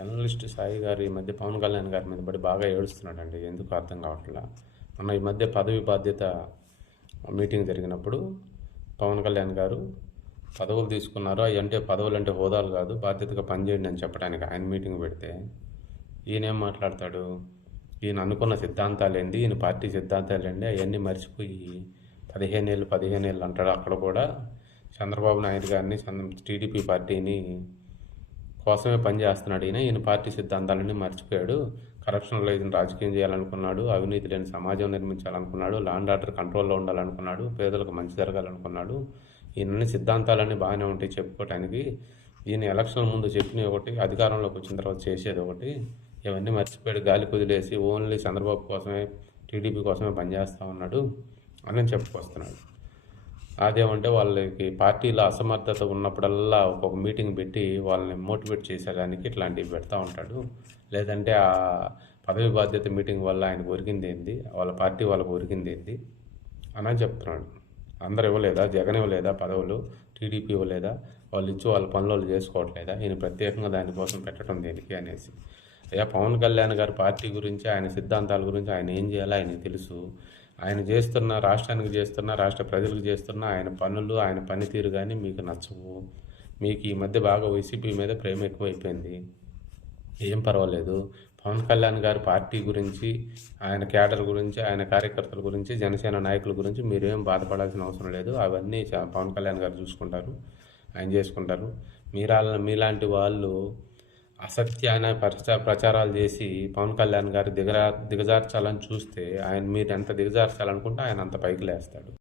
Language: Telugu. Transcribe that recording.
జర్నలిస్ట్ సాయి గారు ఈ మధ్య పవన్ కళ్యాణ్ గారి మీద పడి బాగా ఏడుస్తున్నాడండి. ఎందుకు అర్థం కావట్లా. మొన్న ఈ మధ్య పదవి బాధ్యత మీటింగ్ జరిగినప్పుడు పవన్ కళ్యాణ్ గారు పదవులు తీసుకున్నారు. అవి అంటే పదవులు అంటే హోదాలు కాదు, బాధ్యతగా పనిచేయండి అని చెప్పడానికి ఆయన మీటింగ్ పెడితే ఈయనేం మాట్లాడతాడు, ఈయన అనుకున్న సిద్ధాంతాలేంది, ఈయన పార్టీ సిద్ధాంతాలేండి అవన్నీ మర్చిపోయి 15 ఏళ్ళు అంటాడు. అక్కడ కూడా చంద్రబాబు నాయుడు గారిని టీడీపీ పార్టీని కోసమే పనిచేస్తున్నాడు. ఈయన పార్టీ సిద్ధాంతాలన్నీ మర్చిపోయాడు. కరప్షన్లో ఈయన రాజకీయం చేయాలనుకున్నాడు, అవినీతి లేని సమాజం నిర్మించాలనుకున్నాడు, లా అండ్ ఆర్డర్ కంట్రోల్లో ఉండాలనుకున్నాడు, పేదలకు మంచి జరగాలనుకున్నాడు. ఈయన సిద్ధాంతాలన్నీ బాగానే ఉంటాయి చెప్పుకోవటానికి. ఈయన ఎలక్షన్ ముందు చెప్పినవి ఒకటి, అధికారంలోకి వచ్చిన తర్వాత చేసేది ఒకటి. ఇవన్నీ మర్చిపోయాడు, గాలి కుదిలేసి ఓన్లీ చంద్రబాబు కోసమే, టీడీపీ కోసమే పనిచేస్తూ ఉన్నాడు అని చెప్పుకొస్తున్నాడు. అదేమంటే వాళ్ళకి పార్టీలో అసమర్థత ఉన్నప్పుడల్లా ఒక్కొక్క మీటింగ్ పెట్టి వాళ్ళని మోటివేట్ చేసేదానికి ఇట్లాంటివి పెడతా ఉంటాడు. లేదంటే ఆ పదవి బాధ్యత మీటింగ్ వల్ల ఆయనకు ఒరిగింది ఏంది, వాళ్ళ పార్టీ వాళ్ళకు ఒరిగింది ఏంది అని చెప్తున్నాడు. అందరు ఇవ్వలేదా, జగన్ ఇవ్వలేదా పదవులు, టీడీపీ ఇవ్వలేదా, వాళ్ళు ఇచ్చి వాళ్ళ పనులు వాళ్ళు చేసుకోవట్లేదా, ఈయన ప్రత్యేకంగా దానికోసం పెట్టడం దేనికి అనేసి. అయ్యా, పవన్ కళ్యాణ్ గారి పార్టీ గురించి, ఆయన సిద్ధాంతాల గురించి ఆయన ఏం చేయాలో ఆయనకు తెలుసు. ఆయన చేస్తున్న, రాష్ట్రానికి చేస్తున్న, రాష్ట్ర ప్రజలకు చేస్తున్న ఆయన పనులు, ఆయన పనితీరు కానీ మీకు నచ్చవు. మీకు ఈ మధ్య బాగా వైసీపీ మీద ప్రేమ ఎక్కువైపోయింది. ఏం పర్వాలేదు, పవన్ కళ్యాణ్ గారి పార్టీ గురించి, ఆయన క్యాడర్ గురించి, ఆయన కార్యకర్తల గురించి, జనసేన నాయకుల గురించి మీరేం బాధపడాల్సిన అవసరం లేదు. అవన్నీ పవన్ కళ్యాణ్ గారు చూసుకుంటారు, ఆయన చేసుకుంటారు. మీలాంటి వాళ్ళు అసత్యాన్ని ప్రచారాలు చేసి పవన్ కళ్యాణ్ గారు దిగజార్చాలని చూస్తే మీరు ఎంత దిగజార్చాలనుకుంటే ఆయన అంత పైకి లేస్తాడు.